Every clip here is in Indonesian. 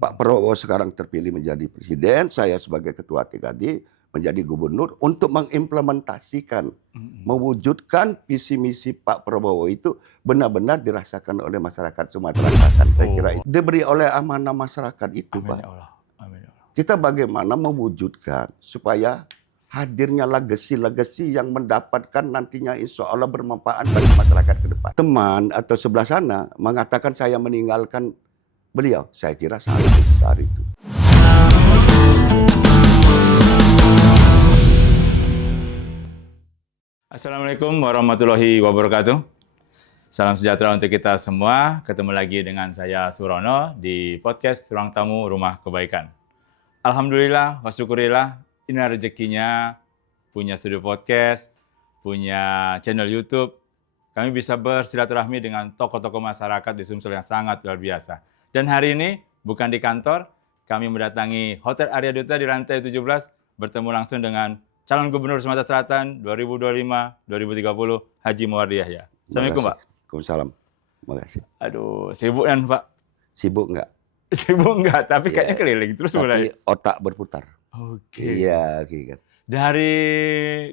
Pak Prabowo sekarang terpilih menjadi presiden, saya sebagai ketua TKD menjadi gubernur untuk mengimplementasikan, mewujudkan visi misi Pak Prabowo itu benar-benar dirasakan oleh masyarakat Sumatera Selatan. Saya kira itu diberi oleh amanah masyarakat itu, Amin Pak. ya Allah. Amin ya Allah. Kita bagaimana mewujudkan supaya hadirnya legacy-legacy yang mendapatkan nantinya insya Allah bermanfaat bagi masyarakat ke depan. Teman atau sebelah sana mengatakan saya meninggalkan beliau, saya kira salah besar itu. Assalamualaikum warahmatullahi wabarakatuh. Salam sejahtera untuk kita semua. Ketemu lagi dengan saya Surono di podcast Ruang Tamu Rumah Kebaikan. Alhamdulillah, wa syukurillah, ini rezekinya punya studio podcast, punya channel YouTube. Kami bisa bersilaturahmi dengan tokoh-tokoh masyarakat di Sumsel yang sangat luar biasa. Dan hari ini, bukan di kantor, kami mendatangi Hotel Arya Duta di lantai 17, bertemu langsung dengan calon Gubernur Sumatera Selatan 2025-2030, Haji Muwardi Yahya. Assalamualaikum, Pak. Waalaikumsalam. Terima kasih. Aduh, sibuk kan, Pak? Sibuk enggak? Sibuk enggak, tapi kayaknya keliling terus mulai. Tapi otak berputar. Oke. Iya, kan. Dari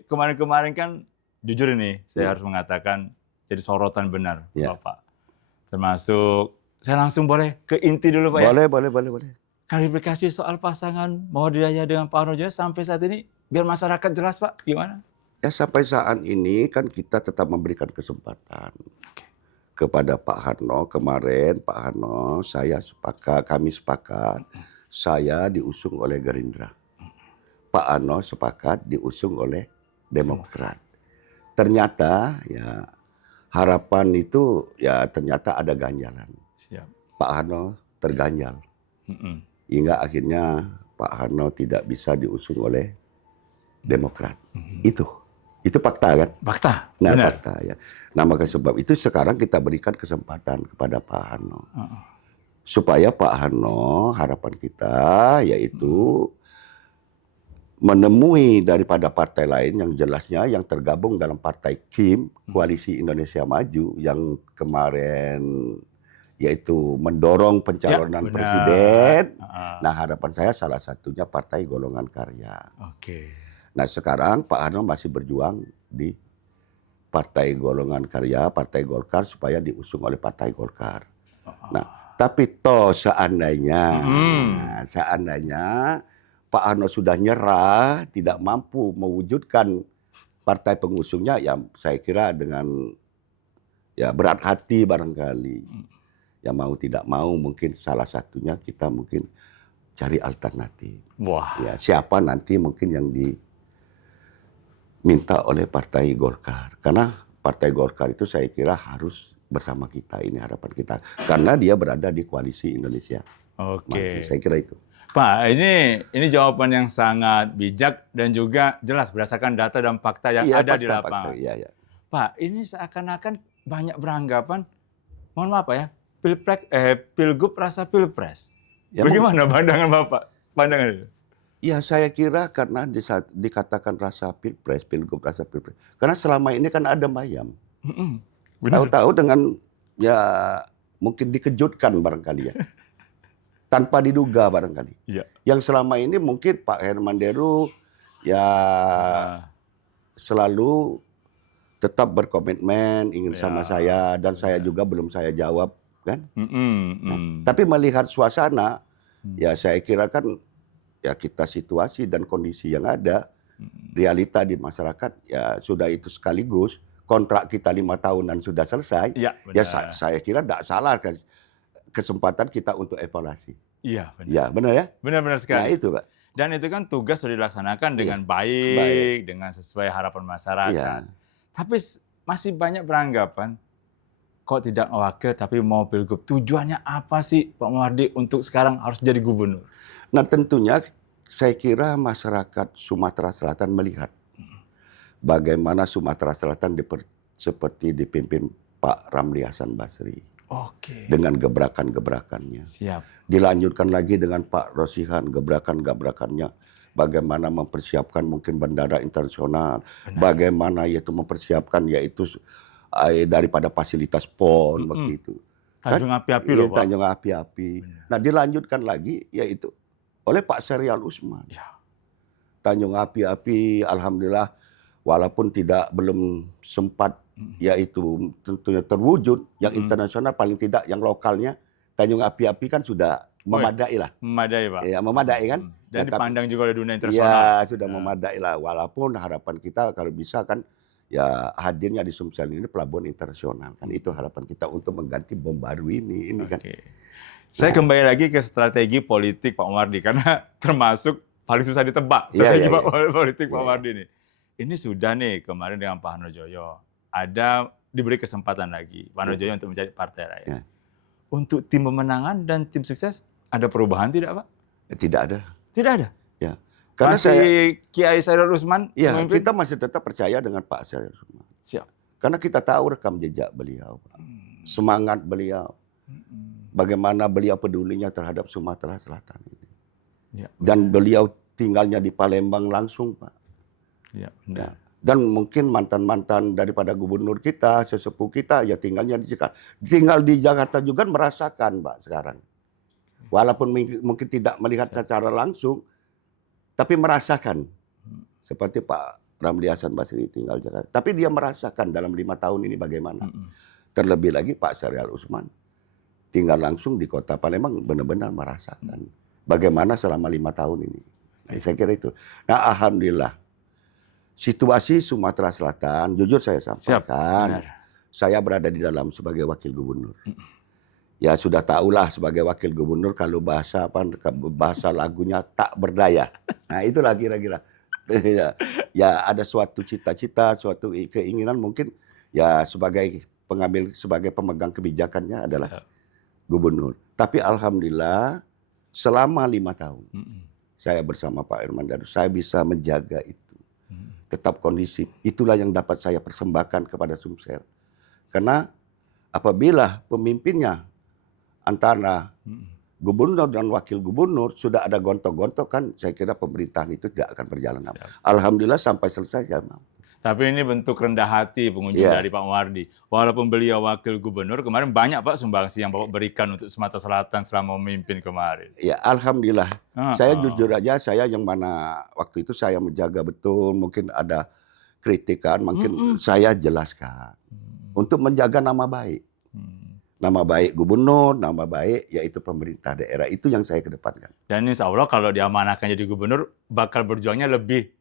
kemarin-kemarin kan, jujur ini, saya harus mengatakan jadi sorotan benar, Bapak. Termasuk, saya langsung boleh ke inti dulu, Pak, boleh, ya? Boleh. Klarifikasi soal pasangan Muwardi Yahya dengan Pak Arno sampai saat ini, biar masyarakat jelas, Pak, gimana? Ya sampai saat ini kan kita tetap memberikan kesempatan kepada Pak Harno. Kemarin Pak Harno, kami sepakat, saya diusung oleh Gerindra. Pak Harno sepakat diusung oleh Demokrat. Ternyata ya harapan itu ya ternyata ada ganjalan. Siap. Pak Harno terganjal. Hingga akhirnya Pak Harno tidak bisa diusung oleh Demokrat. Itu fakta kan? Fakta. Nah, benar. fakta ya. Nah, maka sebab itu sekarang kita berikan kesempatan kepada Pak Harno. Supaya Pak Harno, harapan kita yaitu menemui daripada partai lain yang jelasnya yang tergabung dalam partai KIM, Koalisi Indonesia Maju, yang kemarin yaitu mendorong pencalonan presiden. Nah, harapan saya salah satunya Partai Golongan Karya. Nah, sekarang Pak Harno masih berjuang di Partai Golongan Karya, Partai Golkar, supaya diusung oleh Partai Golkar. Nah, tapi toh seandainya Pak Harno sudah nyerah, tidak mampu mewujudkan partai pengusungnya, ya saya kira dengan ya berat hati barangkali. Ya mau tidak mau mungkin salah satunya kita mungkin cari alternatif. Ya siapa nanti mungkin yang diminta oleh Partai Golkar. Karena Partai Golkar itu saya kira harus bersama kita, ini harapan kita. Karena dia berada di Koalisi Indonesia. Saya kira itu. Pak, ini jawaban yang sangat bijak dan juga jelas berdasarkan data dan fakta yang ada di lapangan. Iya. Pak, ini seakan-akan banyak beranggapan, mohon maaf Pak ya, pilgub rasa pilpres. Ya, bagaimana pandangan Bapak? Pandangan itu? Ya saya kira karena dikatakan rasa pilpres, pilgub rasa pilpres. Karena selama ini kan ada bayam. Tahu-tahu dengan ya mungkin dikejutkan barangkali ya. Tanpa diduga barangkali. Ya. Yang selama ini mungkin Pak Herman Deru ya selalu tetap berkomitmen ingin sama saya, dan saya juga belum saya jawab kan. Tapi melihat suasana ya saya kira kan ya kita situasi dan kondisi yang ada, realita di masyarakat ya sudah itu sekaligus kontrak kita 5 tahunan sudah selesai. Ya saya kira tidak salah kan kesempatan kita untuk evaluasi. Iya, benar. Ya, benar ya? Benar sekali. Nah, itu, Pak. Dan itu kan tugas sudah dilaksanakan dengan baik, dengan sesuai harapan masyarakat. Ya. Tapi masih banyak beranggapan, kok tidak wakil tapi mau pilgub. Tujuannya apa sih Pak Muwardi untuk sekarang harus jadi gubernur? Nah, tentunya saya kira masyarakat Sumatera Selatan melihat bagaimana Sumatera Selatan seperti dipimpin Pak Ramli Hasan Basri. Dengan gebrakan-gebrakannya. Siap. Dilanjutkan lagi dengan Pak Rosihan, gebrakan-gebrakannya. Bagaimana mempersiapkan mungkin bandara internasional. Bagaimana yaitu mempersiapkan yaitu daripada fasilitas PON begitu. Tanjung Api-Api Iya, loh, Pak. Tanjung Api-Api. Benar. Nah, dilanjutkan lagi yaitu oleh Pak Syarial Usman. Ya. Tanjung Api-Api, alhamdulillah, walaupun belum sempat yaitu tentunya terwujud, yang internasional paling tidak yang lokalnya Tanjung Api-Api kan sudah memadai lah. Memadai, Pak. Ya, memadai kan. Dan Ya, dipandang juga oleh dunia internasional. Iya, sudah memadai lah. Walaupun harapan kita kalau bisa kan ya hadirnya di Sumsel ini pelabuhan internasional kan, itu harapan kita untuk mengganti bom baru ini kan. Saya kembali lagi ke strategi politik Pak Mardi karena termasuk paling susah ditebak Iya, strategi iya. politik Pak Mardi ini. Ini sudah nih kemarin dengan Pak Hanojoyo ada diberi kesempatan lagi Pak Hanojoyo untuk mencari partai lain. Ya. Untuk tim pemenangan dan tim sukses ada perubahan tidak, Pak? Tidak ada. Tidak ada. Ya. Karena masih Kiai Syarial Usman ya, memimpin? kita masih tetap percaya dengan Pak Syarial Usman. Siap. Karena kita tahu rekam jejak beliau, Pak. Semangat beliau. Bagaimana beliau pedulinya terhadap Sumatera Selatan ini. Ya, dan beliau tinggalnya di Palembang langsung, Pak. Ya, benar. Ya. Dan mungkin mantan-mantan daripada gubernur kita, sesepuh kita, ya tinggalnya di Jakarta. Tinggal di Jakarta juga merasakan, Pak, sekarang. Walaupun mungkin tidak melihat secara langsung, tapi merasakan. Seperti Pak Ramli Hasan Basri tinggal di Jakarta. Tapi dia merasakan dalam 5 tahun ini bagaimana. Terlebih lagi Pak Syarial Usman. Tinggal langsung di kota Palembang, benar-benar merasakan. Bagaimana selama 5 tahun ini. Nah, saya kira itu. Nah, alhamdulillah. Situasi Sumatera Selatan, jujur saya sampaikan, saya berada di dalam sebagai wakil gubernur. Ya sudah tahulah sebagai wakil gubernur kalau bahasa lagunya tak berdaya. Nah, itulah kira-kira. Ya ada suatu cita-cita, suatu keinginan mungkin ya sebagai pemegang kebijakannya adalah gubernur. Tapi alhamdulillah selama 5 tahun saya bersama Pak Irman Darus, saya bisa menjaga itu. Tetap kondisif. Itulah yang dapat saya persembahkan kepada Sumsel. Karena apabila pemimpinnya antara gubernur dan wakil gubernur sudah ada gontok-gontokan, saya kira pemerintahan itu tidak akan berjalan. Alhamdulillah sampai selesai ya. Tapi ini bentuk rendah hati pengunjung dari Pak Mardi. Walaupun beliau wakil gubernur, kemarin banyak Pak sumbangsi yang Bapak berikan untuk Sumatera Selatan selama memimpin kemarin. Ya alhamdulillah. Saya jujur aja, saya yang mana waktu itu saya menjaga betul, mungkin ada kritikan, mungkin saya jelaskan. Untuk menjaga nama baik. Nama baik gubernur, nama baik yaitu pemerintah daerah. Itu yang saya kedepankan. Dan insya Allah kalau diamanahkan jadi gubernur, bakal berjuangnya lebih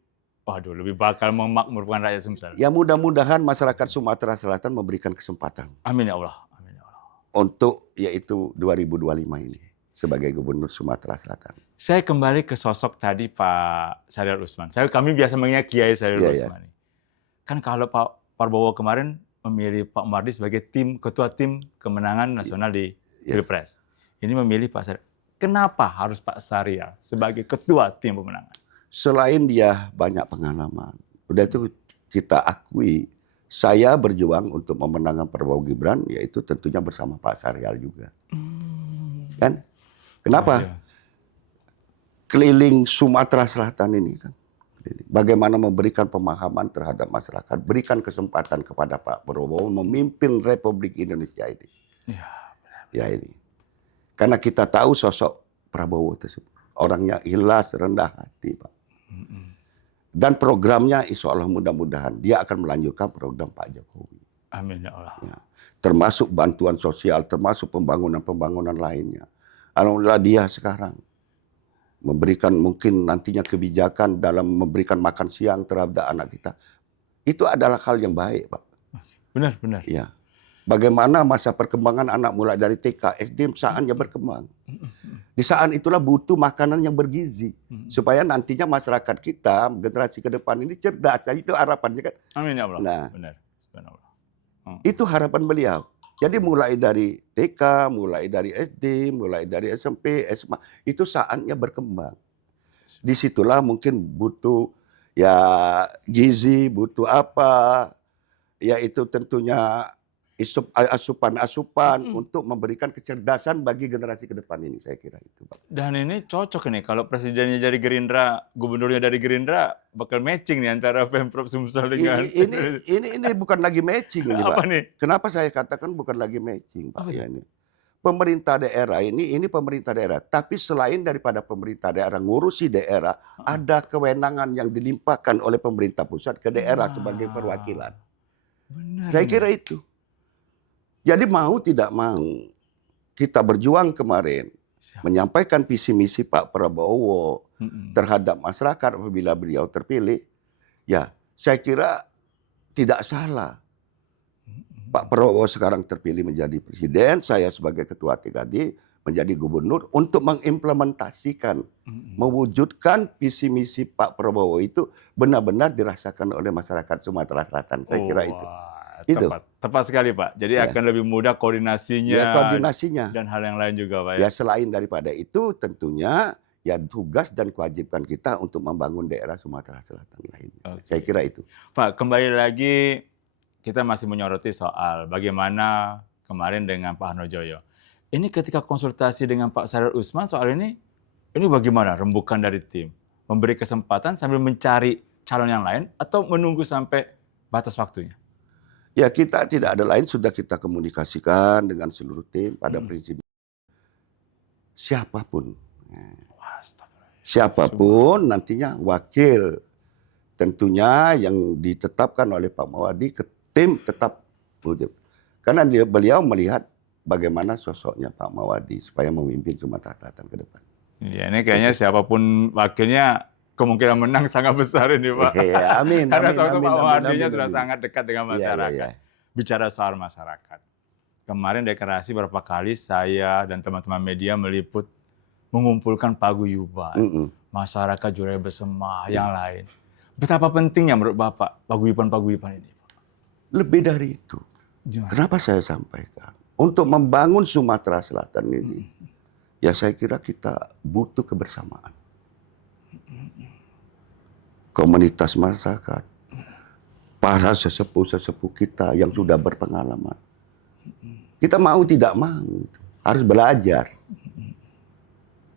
bakal memakmurkan rakyat Sumsel. Ya mudah-mudahan masyarakat Sumatera Selatan memberikan kesempatan. Amin ya Allah. Amin ya Allah. Untuk yaitu 2025 ini sebagai gubernur Sumatera Selatan. Saya kembali ke sosok tadi Pak Syarial Usman. Kami biasa mengingat Kiai Syarial Usman. Kan kalau Pak Prabowo kemarin memilih Pak Mardi sebagai ketua tim kemenangan nasional di Pilpres. Ini memilih Pak Syarial. Kenapa harus Pak Syarial sebagai ketua tim pemenangan? Selain dia banyak pengalaman, udah itu kita akui, saya berjuang untuk memenangkan Prabowo Gibran, yaitu tentunya bersama Pak Syarial juga. Kan? Kenapa? Keliling Sumatera Selatan ini kan, bagaimana memberikan pemahaman terhadap masyarakat, berikan kesempatan kepada Pak Prabowo memimpin Republik Indonesia ini. Ya ini. Karena kita tahu sosok Prabowo tersebut, orangnya ikhlas, rendah hati, Pak. Dan programnya insya Allah mudah-mudahan dia akan melanjutkan program Pak Jokowi. Amin ya Allah. Ya, termasuk bantuan sosial, termasuk pembangunan lainnya. Alhamdulillah dia sekarang memberikan mungkin nantinya kebijakan dalam memberikan makan siang terhadap anak kita. Itu adalah hal yang baik, Pak. Benar. Ya. Bagaimana masa perkembangan anak mulai dari TK, SD saatnya berkembang. Di saat itulah butuh makanan yang bergizi. Supaya nantinya masyarakat kita, generasi ke depan ini cerdas. Itu harapannya kan. Amin ya Allah. Nah, benar. Itu harapan beliau. Jadi mulai dari TK, mulai dari SD, mulai dari SMP, SMA. Itu saatnya berkembang. Disitulah mungkin butuh ya gizi, butuh apa. Yaitu tentunya asupan-asupan untuk memberikan kecerdasan bagi generasi ke depan ini, saya kira itu, Pak. Dan ini cocok nih kalau presidennya dari Gerindra, gubernurnya dari Gerindra, bakal matching nih antara Pemprov Sumsel dengan ini bukan lagi matching ini, Pak. Apa nih? Kenapa saya katakan bukan lagi matching, Pak? Ya, ini. pemerintah daerah ini pemerintah daerah. Tapi selain daripada pemerintah daerah ngurusi daerah, ada kewenangan yang dilimpahkan oleh pemerintah pusat ke daerah sebagai perwakilan. Benar, Saya kira itu. Jadi mau tidak mau, kita berjuang kemarin, menyampaikan visi misi Pak Prabowo terhadap masyarakat apabila beliau terpilih, ya saya kira tidak salah. Pak Prabowo sekarang terpilih menjadi presiden, saya sebagai ketua TKD menjadi gubernur untuk mengimplementasikan, mewujudkan visi misi Pak Prabowo itu benar-benar dirasakan oleh masyarakat Sumatera Selatan. Saya kira itu. Tepat sekali Pak. Jadi akan lebih mudah koordinasinya, dan hal yang lain juga Pak. Ya selain daripada itu tentunya ya tugas dan kewajiban kita untuk membangun daerah Sumatera Selatan lainnya. Saya kira itu. Pak, kembali lagi kita masih menyoroti soal bagaimana kemarin dengan Pak Harnojoyo. Ini ketika konsultasi dengan Pak Syaril Usman soal ini bagaimana rembukan dari tim? Memberi kesempatan sambil mencari calon yang lain atau menunggu sampai batas waktunya? Ya kita tidak ada lain, sudah kita komunikasikan dengan seluruh tim pada prinsipnya. Siapapun nantinya wakil tentunya yang ditetapkan oleh Pak Mawadi ke tim tetap wujud. Karena beliau melihat bagaimana sosoknya Pak Mawadi supaya memimpin Sumatera Selatan ke depan. Ya, ini kayaknya siapapun wakilnya kemungkinan menang sangat besar ini Pak. Amin. Karena sosok Pak Mawadinya sudah sangat dekat dengan masyarakat. Ya. Bicara soal masyarakat. Kemarin deklarasi berapa kali saya dan teman-teman media meliput mengumpulkan paguyuban, masyarakat Jurai Besema, yang lain. Betapa pentingnya menurut Bapak paguyuban ini? Lebih dari itu. Kenapa saya sampaikan? Untuk membangun Sumatera Selatan ini, ya saya kira kita butuh kebersamaan. Komunitas masyarakat, para sesepuh-sesepuh kita yang sudah berpengalaman. Kita mau tidak mau, harus belajar.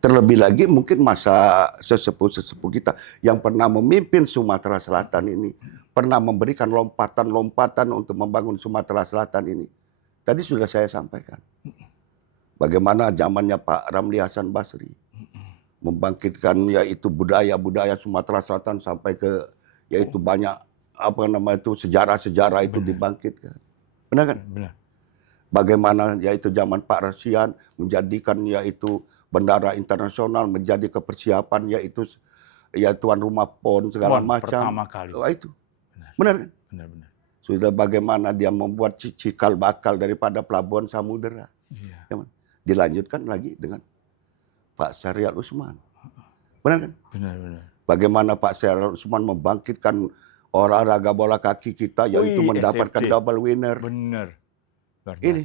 Terlebih lagi mungkin masa sesepuh-sesepuh kita yang pernah memimpin Sumatera Selatan ini, pernah memberikan lompatan-lompatan untuk membangun Sumatera Selatan ini. Tadi sudah saya sampaikan. Bagaimana zamannya Pak Ramli Hasan Basri membangkitkan yaitu budaya-budaya Sumatera Selatan sampai ke yaitu banyak sejarah-sejarah itu dibangkitkan. Benar kan? Benar. Bagaimana yaitu zaman Pak Rasian menjadikan yaitu bandara internasional menjadi kepersiapan yaitu tuan rumah PON segala macam. Pertama kali. Itu. Benar kan? Benar. Sudah bagaimana dia membuat cikal bakal daripada pelabuhan samudera. Iya. Dilanjutkan lagi dengan Pak Syaril Usman. Benar kan? Benar. Bagaimana Pak Syaril Usman membangkitkan olahraga bola kaki kita yaitu mendapatkan SFC. double winner. Benar. Luar biasa. Ini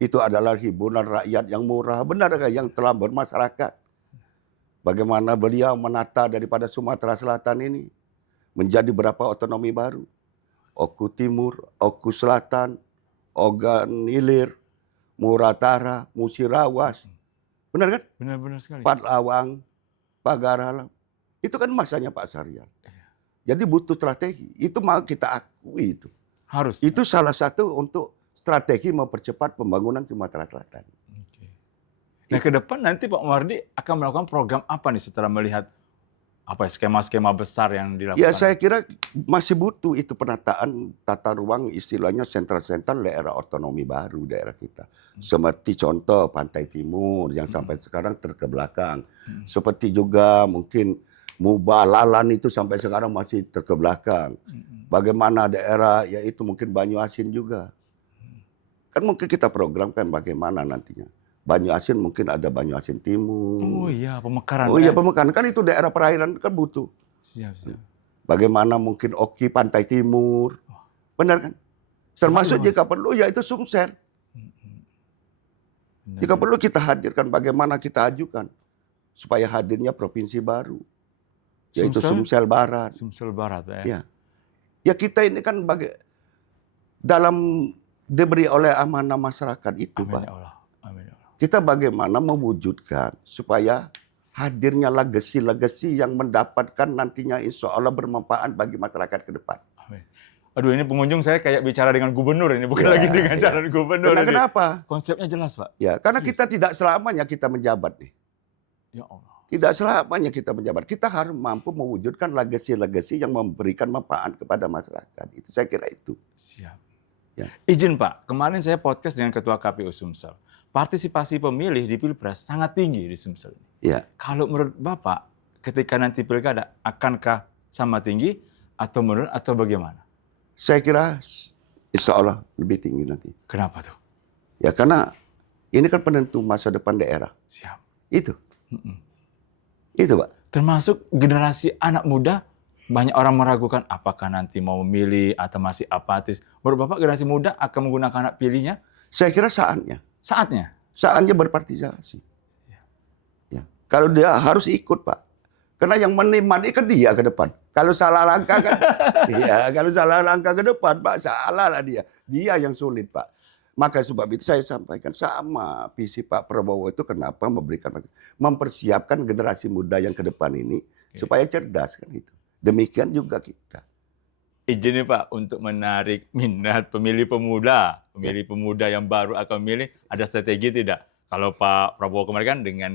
itu adalah hiburan rakyat yang murah, benar kan, yang telah bermasyarakat. Bagaimana beliau menata daripada Sumatera Selatan ini menjadi berapa otonomi baru. Oku Timur, Oku Selatan, Ogan Ilir, Muratara, Musirawas. Benar kan? Benar sekali. Patlawang, Pagaralam. Itu kan masanya Pak Syaril. Jadi butuh strategi. Itu mau kita akui itu. Harus. Itu salah satu untuk strategi mempercepat pembangunan Sumatera Selatan. Nah, ke depan nanti Pak Muwardi akan melakukan program apa nih setelah melihat skema-skema besar yang dilakukan? Ya, saya kira masih butuh itu penataan tata ruang istilahnya sentral-sentral daerah otonomi baru daerah kita. Seperti contoh Pantai Timur yang sampai sekarang terkebelakang. Seperti juga mungkin Mubalalan itu sampai sekarang masih terkebelakang. Bagaimana daerah yaitu mungkin Banyuasin juga. Kan mungkin kita programkan bagaimana nantinya. Banyuasin mungkin ada Banyuasin Timur. Oh iya, pemekaran. Oh iya, pemekaran. Kan itu daerah perairan kan butuh. Siap. Bagaimana mungkin Oki Pantai Timur. Benar kan? Termasuk jika perlu yaitu Sumsel. Jika perlu kita hadirkan bagaimana kita ajukan. Supaya hadirnya provinsi baru. Yaitu Sumsel Barat. Sumsel Barat ya. Ya kita ini kan dalam diberi oleh amanah masyarakat itu, Amin, Pak. ya Allah. Amin, ya Allah. Kita bagaimana mewujudkan supaya hadirnya legacy yang mendapatkan nantinya insya Allah bermanfaat bagi masyarakat ke depan. Amin. Aduh, ini pengunjung saya kayak bicara dengan gubernur ini, bukan Ya, lagi dengan ya. calon gubernur ini. Kenapa? Konsepnya jelas, Pak. Ya, karena Serius. kita tidak selamanya kita menjabat nih. Ya Allah. Tidak selamanya kita menjabat. Kita harus mampu mewujudkan legasi-legasi yang memberikan manfaat kepada masyarakat. Itu saya kira itu. Siap. Ya. Izin Pak, kemarin saya podcast dengan Ketua KPU Sumsel. Partisipasi pemilih di Pilpres sangat tinggi di Sumsel. Ya. Kalau menurut Bapak, ketika nanti pilkada, akankah sama tinggi atau menurun atau bagaimana? Saya kira insya Allah lebih tinggi nanti. Kenapa tuh? Ya karena ini kan penentu masa depan daerah. Siap. Itu. Mm-mm. Itu Pak. Termasuk generasi anak muda, banyak orang meragukan apakah nanti mau memilih atau masih apatis. Menurut Bapak generasi muda akan menggunakan hak pilihnya Saya kira saatnya. saatnya? Saatnya berpartisipasi. Ya. Kalau dia harus ikut Pak. Karena yang menikmati kan dia ke depan. Kalau salah langkah kan, iya, kalau salah langkah ke depan Pak, salah lah dia. Dia yang sulit Pak. Maka sebab itu saya sampaikan sama visi Pak Prabowo itu kenapa mempersiapkan generasi muda yang ke depan ini supaya cerdas kan itu. Demikian juga kita. Izin nih Pak, untuk menarik minat pemilih pemuda yang baru akan memilih, ada strategi tidak? Kalau Pak Prabowo kemarin kan dengan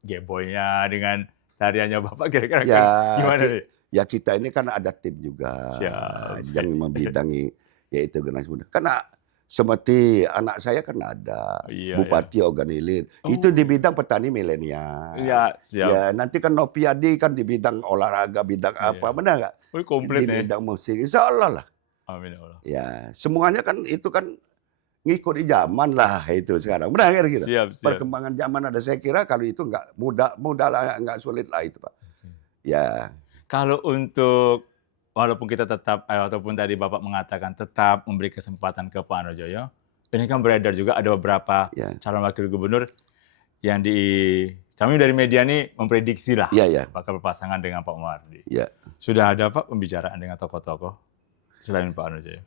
geboynya, dengan tariannya Bapak kira-kira Ya, gimana nih? Ya kita ini kan ada tim juga Siap. yang membidangi yaitu generasi muda. Karena seperti anak saya kan ada Iya, Bupati Ogan Ilir. Oh. Itu di bidang petani milenial. Iya, siap. Ya, nanti kan Nopiadi kan di bidang olahraga, bidang apa, Iya. benar nggak? Oh, komplit Di nih. bidang musik, insya Allah lah. Amin ya Allah. Ya, semuanya kan itu kan ngikuti zaman lah itu sekarang. Benar kan gitu? Siap, siap. Perkembangan zaman ada. Saya kira kalau itu nggak mudah lah, nggak sulit lah itu Pak. Ya. Kalau untuk, walaupun kita tetap, ataupun tadi Bapak mengatakan tetap memberi kesempatan ke Pak Anojoyo, ini kan beredar juga ada beberapa Ya. calon wakil gubernur yang kami dari media ini memprediksi lah Ya, ya. bakal berpasangan dengan Pak Mardi. Ya. Sudah ada Pak pembicaraan dengan tokoh-tokoh selain Pak Anojoyo?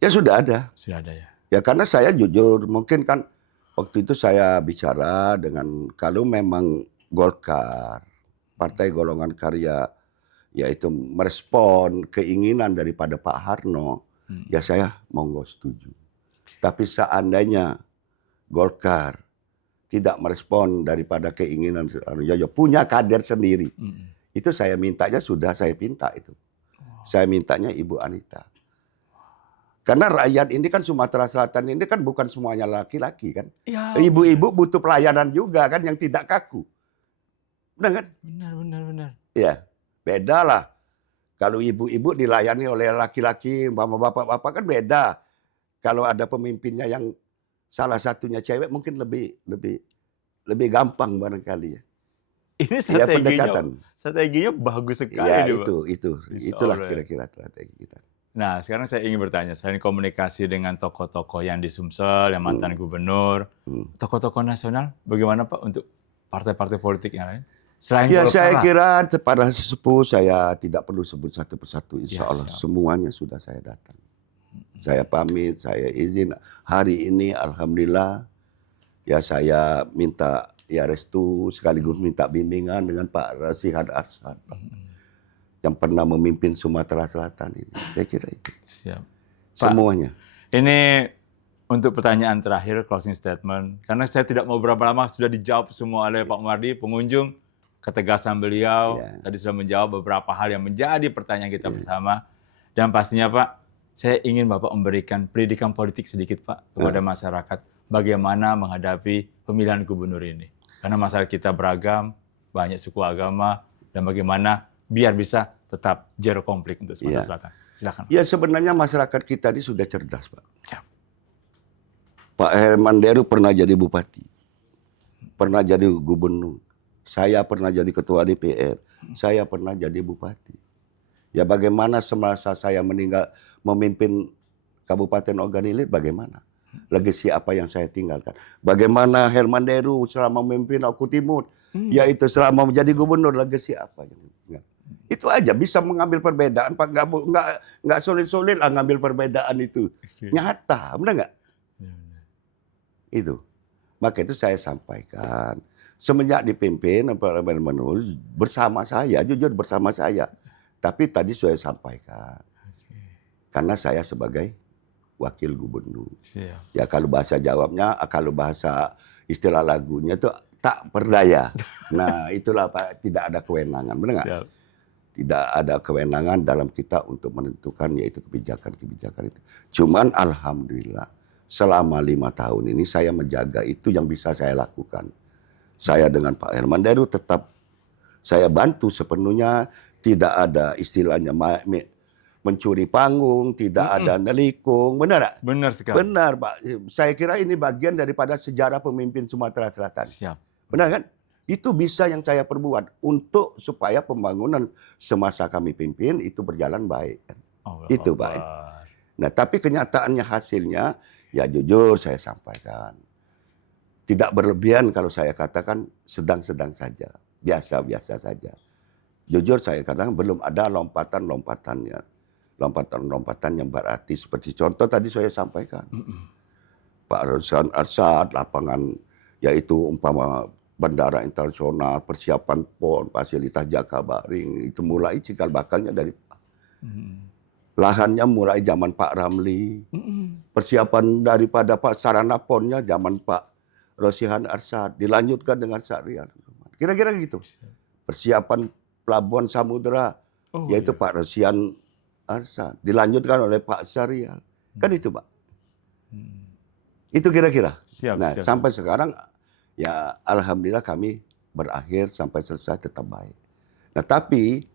Ya sudah ada. Sudah ada ya? Ya karena saya jujur, mungkin kan waktu itu saya bicara dengan kalau memang Golkar, Partai Golongan Karya, yaitu merespon keinginan daripada Pak Harno, ya saya monggo setuju. Tapi seandainya Golkar tidak merespon daripada keinginan Anojoyo, punya kader sendiri, itu saya mintanya sudah saya minta itu. Saya mintanya Ibu Anita. Karena rakyat ini kan Sumatera Selatan ini kan bukan semuanya laki-laki kan. Ya, Ibu-ibu butuh pelayanan juga kan yang tidak kaku. Benar kan? benar. Ya, beda lah. Kalau ibu-ibu dilayani oleh laki-laki, bapak-bapak kan beda. Kalau ada pemimpinnya yang salah satunya cewek mungkin lebih gampang barangkali ya. Ini Ya pendekatan. strateginya bagus sekali Ya nih, Pak. itulah Allah ya. kira-kira strategi kita. Nah, sekarang saya ingin bertanya, selain komunikasi dengan tokoh-tokoh yang di Sumsel, yang mantan gubernur, tokoh-tokoh nasional, bagaimana Pak untuk partai-partai politik yang lain? Selain Ya Golkar saya lah. kira para sesepuh saya tidak perlu sebut satu persatu. Insya Ya, Allah siap. semuanya sudah saya datang. Saya pamit, saya izin. Hari ini Alhamdulillah ya saya minta ya restu sekaligus minta bimbingan dengan Pak Rasihad Arsyad. Yang pernah memimpin Sumatera Selatan ini. Saya kira itu. Siap. Pak, Semuanya. ini untuk pertanyaan terakhir, closing statement. Karena saya tidak mau berapa lama, sudah dijawab semua oleh Pak Mardi, pengunjung, ketegasan beliau, Ya. tadi sudah menjawab beberapa hal yang menjadi pertanyaan kita bersama. Dan pastinya Pak, saya ingin Bapak memberikan pendidikan politik sedikit Pak, kepada masyarakat. Bagaimana menghadapi pemilihan gubernur ini. Karena masyarakat kita beragam, banyak suku agama, dan bagaimana biar bisa tetap zero konflik untuk Sumatera Ya. Selatan. Silakan. Ya sebenarnya masyarakat kita ini sudah cerdas Pak. Ya. Pak Herman Deru pernah jadi bupati. Pernah jadi gubernur. Saya pernah jadi ketua DPR. Saya pernah jadi bupati. Ya bagaimana semasa saya meninggal memimpin Kabupaten Ogan Ilir bagaimana? Legasi apa yang saya tinggalkan? Bagaimana Herman Deru selama memimpin Oku Timur? Yaitu selama menjadi gubernur, legasi apa? Itu aja bisa mengambil perbedaan, Pak. Nggak sulit-sulit lah ngambil perbedaan itu. Nyata, benar nggak? Itu. Maka itu saya sampaikan. Semenjak dipimpin Pak Herman Deru bersama saya, jujur bersama saya. Tapi tadi saya sampaikan. karena saya sebagai wakil gubernur. Siap. Ya kalau bahasa jawabnya, kalau bahasa istilah lagunya itu tak berdaya. Nah itulah Pak, tidak ada kewenangan, benar nggak? Siap. Tidak ada kewenangan dalam kita untuk menentukan yaitu kebijakan-kebijakan itu. Cuman alhamdulillah selama 5 tahun ini saya menjaga itu yang bisa saya lakukan. Saya dengan Pak Herman Deru tetap saya bantu sepenuhnya, tidak ada istilahnya mencuri panggung, tidak ada nelikung, benar nggak? Benar sekali. Benar Pak. Saya kira ini bagian daripada sejarah pemimpin Sumatera Selatan. Siap. Benar kan? Itu bisa yang saya perbuat untuk supaya pembangunan semasa kami pimpin itu berjalan baik. Itu Pak. Nah tapi kenyataannya hasilnya ya jujur saya sampaikan. Tidak berlebihan kalau saya katakan sedang-sedang saja. Biasa-biasa saja. Jujur saya katakan belum ada lompatan-lompatannya. Lompatan-lompatan yang berarti seperti contoh tadi saya sampaikan. Pak Roshan Arsad, lapangan yaitu umpama bandara internasional, persiapan PON, fasilitas Jakabaring, itu mulai cikal bakalnya dari lahannya mulai zaman Pak Ramli. Persiapan daripada Pak sarana PON-nya zaman Pak Roshan Arsad, dilanjutkan dengan Syahrial. Kira-kira gitu. Persiapan pelabuhan samudera, yaitu iya. Pak Roshan Arsad, dilanjutkan oleh Pak Syahrial. Kan itu Pak. Itu kira-kira. Nah sampai sekarang ya alhamdulillah kami berakhir sampai selesai tetap baik. Nah tapi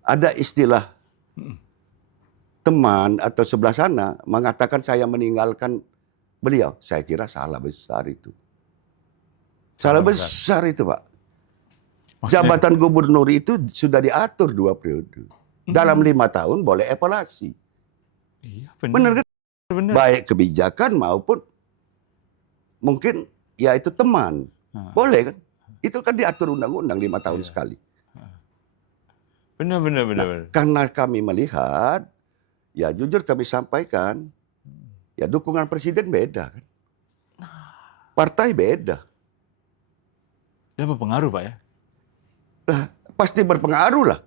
ada istilah teman atau sebelah sana mengatakan saya meninggalkan beliau. Saya kira salah besar itu. Salah besar itu Pak. Jabatan gubernur itu sudah diatur 2 periode. Dalam 5 tahun boleh evaluasi. Iya, benar kan? Benar. Baik kebijakan maupun mungkin ya itu teman. Boleh kan? Itu kan diatur undang-undang 5 tahun sekali. Benar. Nah, karena kami melihat, ya jujur kami sampaikan, ya dukungan presiden beda kan. Partai beda. Dia berpengaruh Pak ya? Pasti berpengaruh lah.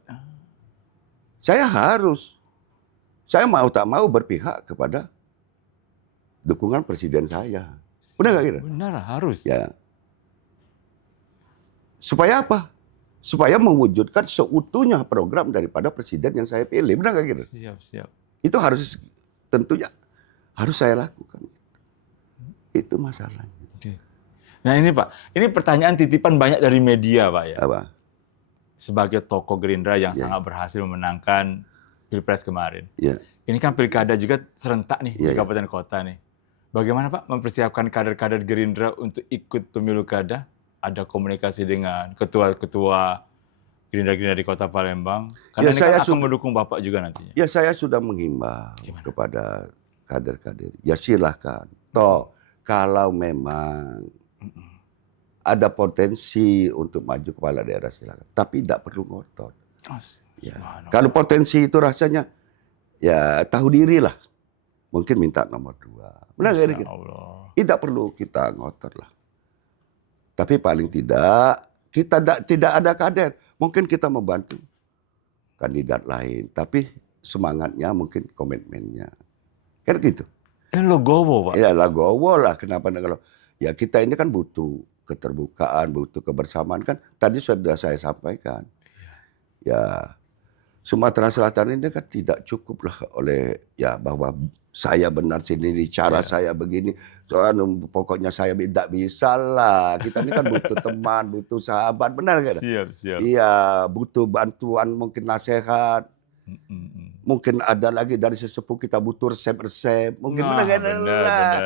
Saya mau tak mau berpihak kepada dukungan presiden saya. Benar nggak kira? Benar, harus. Ya. Supaya apa? Supaya mewujudkan seutuhnya program daripada presiden yang saya pilih. Benar nggak kira? Siap. Itu harus tentunya harus saya lakukan. Itu masalahnya. Oke. Nah ini Pak, ini pertanyaan titipan banyak dari media Pak ya. Apa? Sebagai tokoh Gerindra yang sangat berhasil memenangkan Pilpres kemarin. Ini kan pilkada juga serentak nih di kabupaten kota nih. Bagaimana Pak mempersiapkan kader-kader Gerindra untuk ikut pemilu kada? Ada komunikasi dengan ketua-ketua Gerindra di Kota Palembang? Karena ini kan akan mendukung Bapak juga nantinya. Ya saya sudah menghimbau kepada kader-kader. Ya silahkan. Toh kalau memang ada potensi untuk maju kepala daerah silakan. Tapi tidak perlu ngotot. Ya. Kalau potensi itu rasanya ya tahu diri lah. Mungkin minta nomor 2. Benar nggak? Tidak perlu kita ngotot lah. Tapi paling tidak kita tidak ada kader. Mungkin kita membantu kandidat lain. Tapi semangatnya mungkin komitmennya. Kan gitu. Kan logowo Pak. Ya logowo lah. Kenapa? Kalau ya kita ini kan butuh keterbukaan, butuh kebersamaan kan. Tadi sudah saya sampaikan. Ya Sumatera Selatan ini kan tidak cukup lah oleh ya bahwa saya benar sendiri, cara saya begini. Soalnya pokoknya saya tidak bisa lah. Kita ini kan butuh teman, butuh sahabat, benar kan? Siap. Iya, butuh bantuan, mungkin nasihat. Mungkin ada lagi dari sesepuh kita butuh resep-resep. Mungkin benar.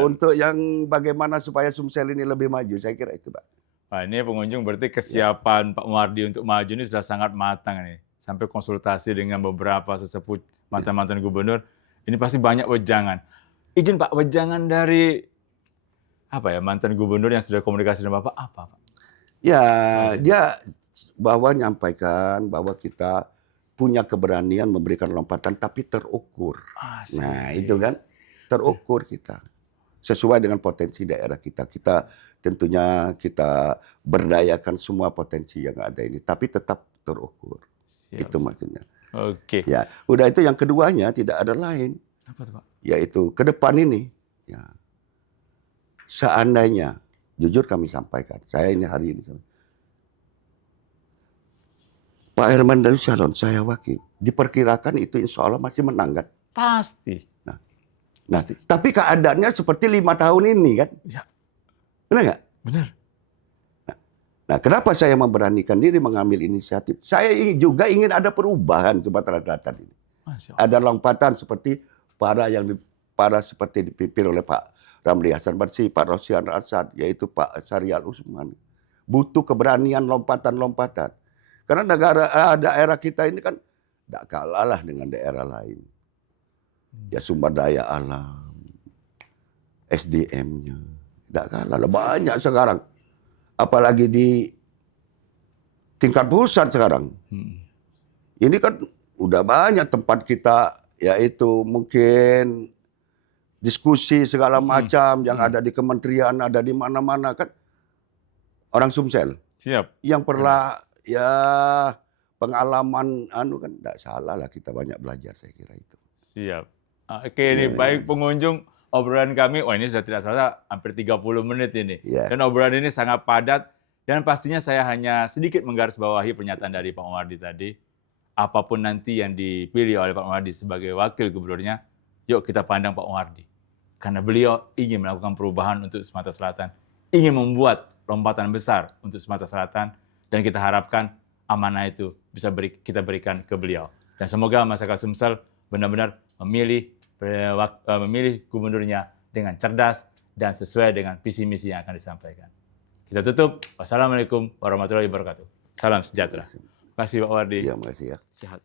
Untuk yang bagaimana supaya Sumsel ini lebih maju, saya kira itu Pak. Pak, ini pengunjung berarti kesiapan Pak Muhardi untuk maju ini sudah sangat matang nih. Sampai konsultasi dengan beberapa sesepuh mantan-mantan gubernur. Ini pasti banyak wejangan. Izin Pak, wejangan dari mantan gubernur yang sudah komunikasi dengan Bapak apa Pak? Ya, dia bahwa nyampaikan bahwa kita punya keberanian memberikan lompatan tapi terukur. Nah, itu kan terukur kita. Sesuai dengan potensi daerah kita. Kita tentunya kita berdayakan semua potensi yang ada ini tapi tetap terukur. Itu maksudnya. Oke. Ya, udah itu yang keduanya tidak ada lain, Apa tuh Pak? yaitu ke depan ini. Ya, seandainya, jujur kami sampaikan, saya ini hari ini, Pak Herman dari calon, saya wakil. Diperkirakan itu insya Allah masih menang kan? Pasti. Nah, tapi keadaannya seperti 5 tahun ini kan? Ya, Benar nggak? benar. Nah, kenapa saya memberanikan diri mengambil inisiatif? Saya juga ingin ada perubahan Sumatera Selatan ini. Masya Allah. Ada lompatan seperti para seperti dipimpin oleh Pak Ramli Hasan Barsih, Pak Rosyan Arsad, yaitu Pak Syarial Usman. Butuh keberanian lompatan-lompatan. Karena daerah kita ini kan tidak kalah lah dengan daerah lain. Ya sumber daya alam, SDM-nya, tidak kalah lah. Banyak sekarang. Apalagi di tingkat pusat sekarang. Ini kan udah banyak tempat kita, yaitu mungkin diskusi segala macam yang ada di kementerian, ada di mana-mana kan. Orang Sumsel. Siap. Yang pernah ya pengalaman kan tidak salah lah, kita banyak belajar saya kira itu. Siap. Oke, ini baik pengunjung, obrolan kami, ini sudah tidak salah hampir 30 menit ini. Ya. Dan obrolan ini sangat padat, dan pastinya saya hanya sedikit menggarisbawahi pernyataan dari Pak Momardi tadi. Apapun nanti yang dipilih oleh Pak Momardi sebagai wakil gubernurnya, yuk kita pandang Pak Momardi. Karena beliau ingin melakukan perubahan untuk Sumatera Selatan, ingin membuat lompatan besar untuk Sumatera Selatan, dan kita harapkan amanah itu bisa kita berikan ke beliau. Dan semoga masyarakat Sumsel benar-benar memilih gubernurnya dengan cerdas dan sesuai dengan visi misi yang akan disampaikan. Kita tutup. Wassalamualaikum warahmatullahi wabarakatuh. Salam sejahtera. Terima kasih Pak Wardi. Ya, makasih ya. Sehat.